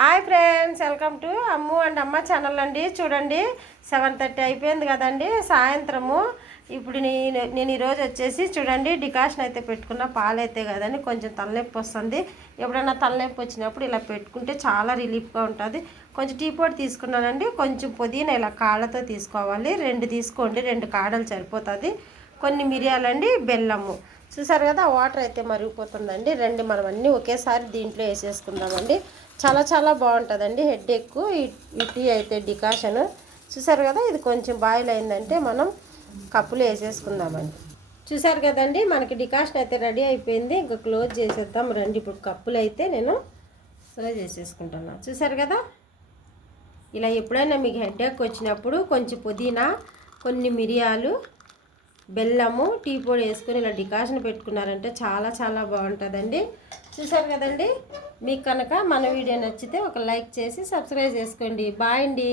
Hi friends, welcome to Ammu and అమ్మ channel అండి. చూడండి 7:30 అయిపోయింది కదండి సాయంత్రము. ఇప్పుడు నేను ఈరోజు వచ్చేసి చూడండి డికాషన్ అయితే పెట్టుకున్న. పాలు అయితే కదండి కొంచెం తలనొప్పి వస్తుంది. ఎప్పుడైనా తలనొప్పి వచ్చినప్పుడు ఇలా పెట్టుకుంటే చాలా రిలీఫ్గా ఉంటుంది. కొంచెం టీ పొడి తీసుకున్నానండి, కొంచెం పుదీనా ఇలా కాళ్ళతో తీసుకోవాలి. 2 తీసుకోండి, 2 కాడలు సరిపోతుంది. కొన్ని మిరియాలండి, బెల్లము. చూసారు కదా వాటర్ అయితే మరిగిపోతుందండి. రండి మనం అన్నీ ఒకేసారి దీంట్లో వేసేసుకుందామండి. చాలా చాలా బాగుంటుందండి. హెడేక్ ఈ టీ అయితే డికాషన్. చూసారు కదా, ఇది కొంచెం బాయిల్ అయిందంటే మనం కప్పులు వేసేసుకుందామండి. చూసారు కదండి, మనకి డికాషన్ అయితే రెడీ అయిపోయింది. ఇంకా క్లోజ్ చేసేద్దాం రండి. ఇప్పుడు కప్పులు అయితే నేను సర్వ్ చేసేసుకుంటున్నాను. చూసారు కదా, ఇలా ఎప్పుడైనా మీకు హెడేక్ వచ్చినప్పుడు కొంచెం పుదీనా, కొన్ని మిరియాలు, బెల్లము, టీ పొడి వేసుకొని ఇలా డికాషన్ పెట్టుకున్నారంటే చాలా చాలా బాగుంటుందండి. చూసారు కదండి, మీకు కనుక మన వీడియో నచ్చితే ఒక లైక్ చేసి సబ్స్క్రైబ్ చేసుకోండి. బాయ్ అండి.